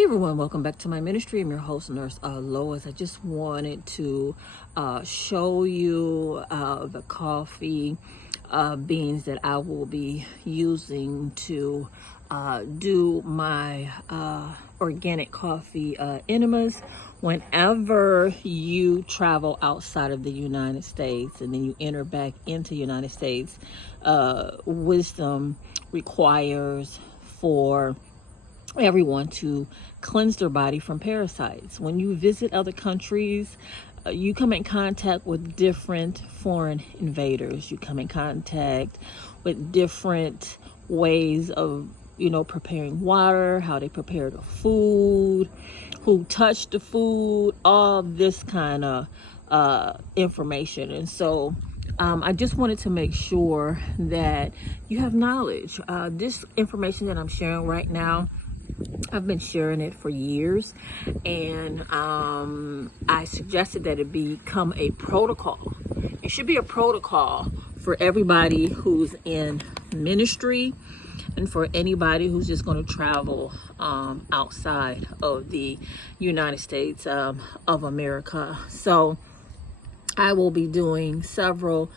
Hey everyone, welcome back to my ministry. I'm your host, Nurse Lois. I just wanted to show you the coffee beans that I will be using to do my organic coffee enemas. Whenever you travel outside of the United States and then you enter back into the United States, wisdom requires for everyone to cleanse their body from parasites. When you visit other countries, you come in contact with different foreign invaders. You come in contact with different ways of, preparing water, how they prepare the food, who touched the food, all this kind of information. And so I just wanted to make sure that you have knowledge. This information that I'm sharing right now, I've been sharing it for years, and I suggested that it become a protocol. It should be a protocol for everybody who's in ministry and for anybody who's just going to travel outside of the United States of America. So I will be doing several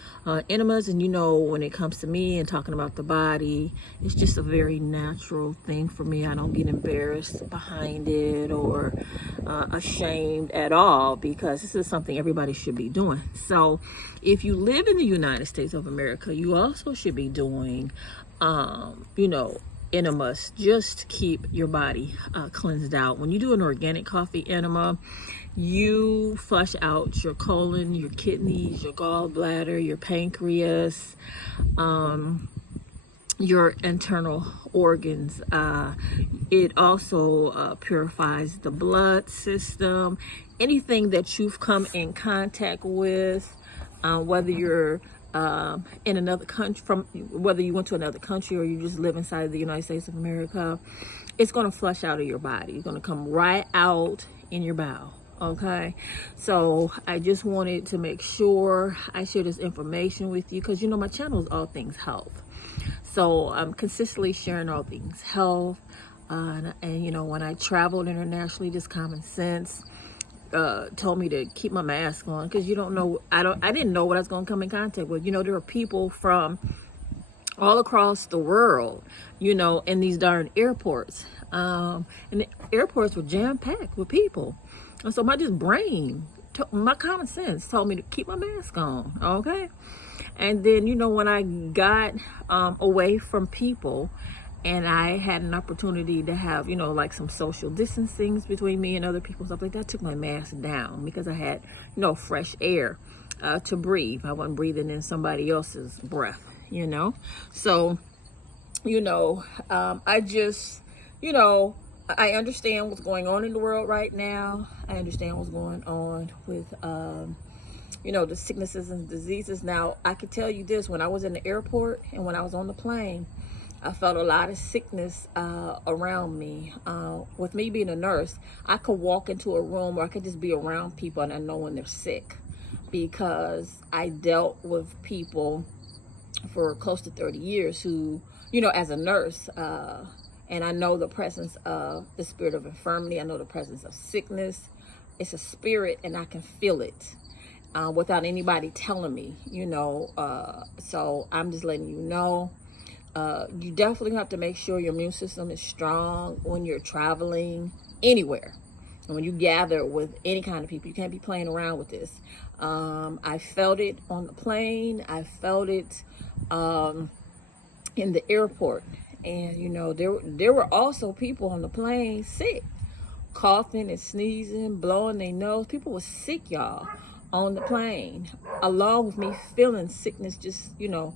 enemas, and when it comes to me and talking about the body, it's just a very natural thing for me. I don't get embarrassed behind it or ashamed at all, because this is something everybody should be doing. So if you live in the United States of America, you also should be doing enemas just to keep your body cleansed out. When you do an organic coffee enema, you flush out your colon, your kidneys, your gallbladder, your pancreas, your internal organs. It also purifies the blood system. Anything that you've come in contact with, whether you're in another country, whether you went to another country or you just live inside the United States of America, it's going to flush out of your body. It's going to come right out in your bowel. Okay, so I just wanted to make sure I share this information with you, because my channel is all things health. So I'm consistently sharing all things health, and when I traveled internationally, just common sense told me to keep my mask on, because you don't know. I didn't know what I was going to come in contact with. There are people from all across the world, in these darn airports, and the airports were jam-packed with people. And so my my common sense told me to keep my mask on, okay? And then, when I got away from people and I had an opportunity to have, like some social distancing between me and other people, stuff like that, I took my mask down because I had, fresh air to breathe. I wasn't breathing in somebody else's breath, So, I just, I understand what's going on in the world right now. I understand what's going on with, the sicknesses and diseases. Now, I can tell you this, when I was in the airport and when I was on the plane, I felt a lot of sickness around me. With me being a nurse, I could walk into a room or I could just be around people and I know when they're sick, because I dealt with people for close to 30 years who, as a nurse, and I know the presence of the spirit of infirmity. I know the presence of sickness. It's a spirit, and I can feel it without anybody telling me, So I'm just letting you know. You definitely have to make sure your immune system is strong when you're traveling anywhere. And when you gather with any kind of people, you can't be playing around with this. I felt it on the plane. I felt it in the airport. And, there were also people on the plane sick, coughing and sneezing, blowing their nose. People were sick, y'all, on the plane, along with me feeling sickness, just, the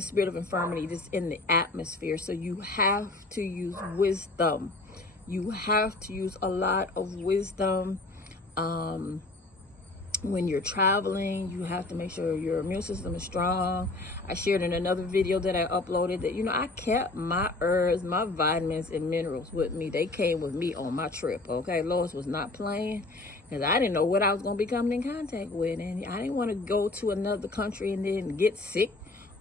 spirit of infirmity just in the atmosphere. So you have to use wisdom. You have to use a lot of wisdom. When you're traveling, you have to make sure your immune system is strong. I shared in another video that I uploaded that, I kept my herbs, my vitamins and minerals with me. They came with me on my trip, okay? Lois was not playing, because I didn't know what I was going to be coming in contact with. And I didn't want to go to another country and then get sick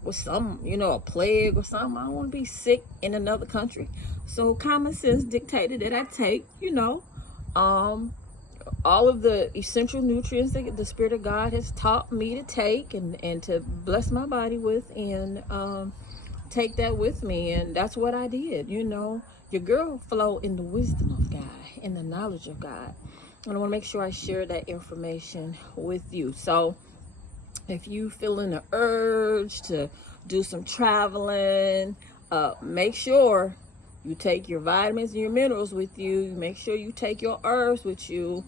with some, a plague or something. I don't want to be sick in another country. So common sense dictated that I take, all of the essential nutrients that the Spirit of God has taught me to take and to bless my body with, and take that with me. And that's what I did. Your girl flow in the wisdom of God, in the knowledge of God. And I want to make sure I share that information with you. So if you feeling the urge to do some traveling, make sure you take your vitamins and your minerals with you. Make sure you take your herbs with you.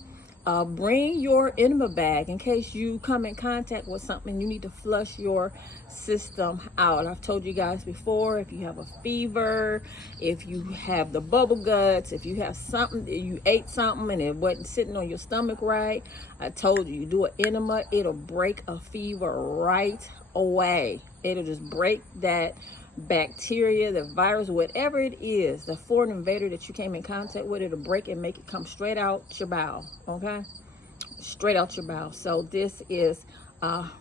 Bring your enema bag in case you come in contact with something. You need to flush your system out. I've told you guys before, if you have a fever, if you have the bubble guts, if you have something, you ate something and it wasn't sitting on your stomach right, I told you, do an enema. It'll break a fever right away. It'll just break that bacteria, the virus, whatever it is, the foreign invader that you came in contact with. It'll break and make it come straight out your bowel. Okay, straight out your bowel. So this is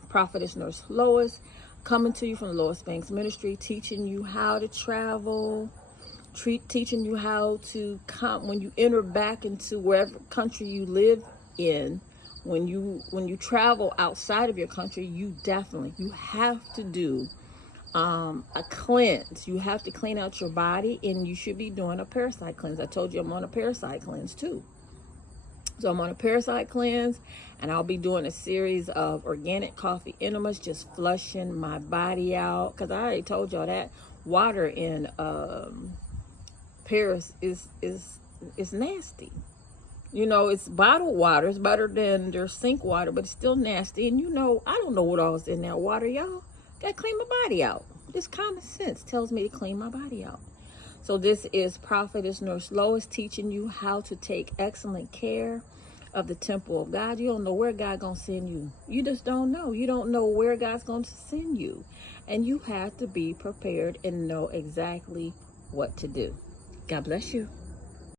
Prophetess Nurse Lois coming to you from the Lois Banks Ministry, teaching you how to travel, teaching you how to come when you enter back into wherever country you live in. When you travel outside of your country, you have to do a cleanse. You have to clean out your body, and you should be doing a parasite cleanse. I told you I'm on a parasite cleanse too. So I'm on a parasite cleanse, and I'll be doing a series of organic coffee enemas, just flushing my body out. Because I already told y'all that water in Paris is nasty. It's bottled water. It's better than their sink water, but it's still nasty. And I don't know what all's in that water, y'all. Gotta clean my body out. Just common sense tells me to clean my body out. So this is Prophetess Nurse Lois teaching you how to take excellent care of the temple of God. You don't know where God gonna send you. You just don't know. You don't know where God's going to send you. And you have to be prepared and know exactly what to do. God bless you.